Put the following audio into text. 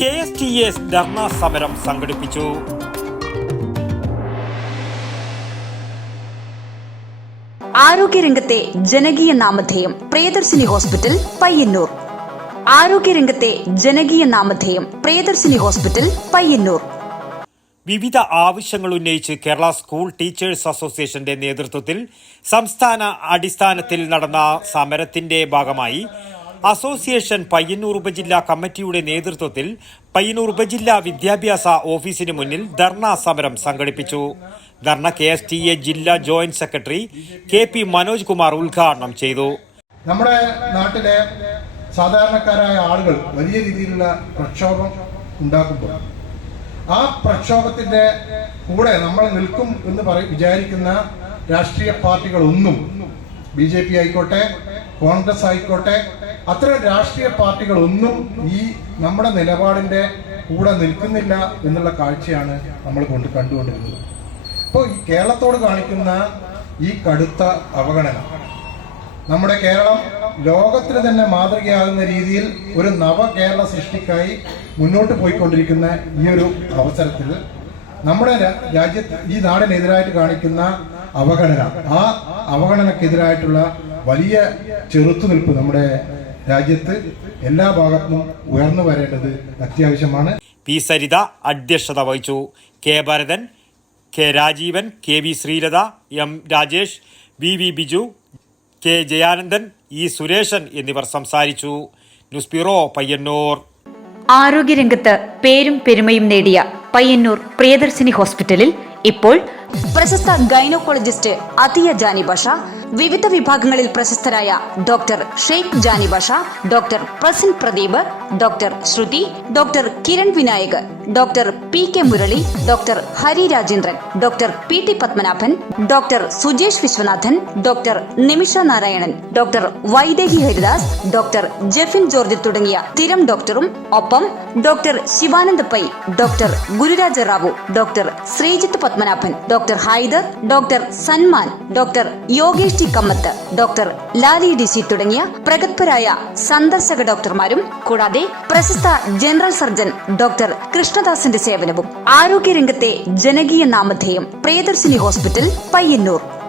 KSTS dharna സമരം സംഘടിപ്പിച്ചു. ആരോഗ്യരംഗത്തെ ജനകീയ നാമധേയം പ്രിയദർശിനി ഹോസ്പിറ്റൽ പയ്യന്നൂർ. ആരോഗ്യരംഗത്തെ ജനകീയ നാമധേയം പ്രിയദർശിനി ഹോസ്പിറ്റൽ പയ്യന്നൂർ. വിവിധ ആവശ്യങ്ങൾ ഉന്നയിച്ച് കേരള സ്കൂൾ ടീച്ചേഴ്സ് അസോസിയേഷന്റെ നേതൃത്വത്തിൽ സംസ്ഥാന അടിസ്ഥാനത്തിൽ നടന്ന സമരത്തിന്റെ ഭാഗമായി അസോസിയേഷൻ പയ്യന്നൂർ ഉപജില്ലാ കമ്മിറ്റിയുടെ നേതൃത്വത്തിൽ പയ്യന്നൂർ ഉപജില്ലാ വിദ്യാഭ്യാസ ഓഫീസിന് മുന്നിൽ ധർണാ സമരം സംഘടിപ്പിച്ചു. ധർണ KSTA ജില്ലാ joint secretary KP Manoj Kumar ഉദ്ഘാടനം ചെയ്തു. നമ്മുടെ നാട്ടിലെ സാധാരണക്കാരായ ആളുകൾ വലിയ രീതിയിലുള്ള പ്രക്ഷോഭം ഉണ്ടാക്കുമ്പോൾ ആ പ്രക്ഷോഭത്തിന്റെ കൂടെ നമ്മൾ നിൽക്കും എന്ന് വിചാരിക്കുന്ന രാഷ്ട്രീയ പാർട്ടികളൊന്നും BJP ആയിക്കോട്ടെ, കോൺഗ്രസ് ആയിക്കോട്ടെ, അത്തരം രാഷ്ട്രീയ പാർട്ടികളൊന്നും ഈ നമ്മുടെ നിലപാടിന്റെ കൂടെ നിൽക്കുന്നില്ല എന്നുള്ള കാഴ്ചയാണ് നമ്മൾ കണ്ടുകൊണ്ടിരുന്നത്. ഇപ്പോൾ ഈ കേരളത്തോട് കാണിക്കുന്ന ഈ കടുത്ത അവഗണന, നമ്മുടെ കേരളം ലോകത്തിന് തന്നെ മാതൃകയാകുന്ന രീതിയിൽ ഒരു നവകേരള സൃഷ്ടിക്കായി മുന്നോട്ട് പോയിക്കൊണ്ടിരിക്കുന്ന ഈ ഒരു അവസരത്തിൽ നമ്മുടെ രാജ്യത്ത് ഈ നാടിനെതിരായിട്ട് കാണിക്കുന്ന അവഗണന, ആ അവഗണനക്കെതിരായിട്ടുള്ള വലിയ ചെറുത്തുനിൽപ്പ് നമ്മുടെ രാജ്യത്ത് എല്ലാ ഭാഗത്തും ഉയർന്നു വരേണ്ടത് അത്യാവശ്യമാണ്. P. സരിത അധ്യക്ഷത വഹിച്ചു. K. Bharathan, K. Rajeevan, KV Sreelatha, M. Rajesh, VV Biju, K. Jayanandan, E. Suresan എന്നിവർ സംസാരിച്ചു. News bureau Payyanur. ആരോഗ്യരംഗത്ത് പേരും പെരുമയും നേടിയ പയ്യന്നൂർ പ്രിയദർശിനി ഹോസ്പിറ്റലിൽ ഇപ്പോൾ പ്രശസ്ത ഗൈനക്കോളജിസ്റ്റ് അതിയ ജാനി ബഷ, വിവിധ വിഭാഗങ്ങളിൽ പ്രശസ്തരായ doctor Sheikh Jani Basha, doctor Prasan Pradeep, doctor Shruti, doctor Kiran Vinayak, doctor PK Murali, doctor Hari Rajendran, doctor PT Padmanabhan, doctor Sujesh Viswanathan, doctor Nimisha Narayanan, doctor Vaidehi Haridas, doctor Jefin George തുടങ്ങിയ സ്ഥിരം ഡോക്ടറും ഒപ്പം doctor Shivanand Pai, doctor Gururaja Rao, doctor Sreejith Padmanabhan, doctor Haider, doctor Sanman, doctor Yogesh T Kamath, doctor Lali DC തുടങ്ങിയ പ്രഗത്ഭരായ സന്ദർശക ഡോക്ടർമാരും കൂടാതെ പ്രശസ്ത ജനറൽ സർജൻ ഡോക്ടർ കൃഷ്ണദാസിന്റെ സേവനവും. ആരോഗ്യരംഗത്തെ ജനകീയ നാമധേയം പ്രിയദർശിനി ഹോസ്പിറ്റൽ പയ്യന്നൂർ.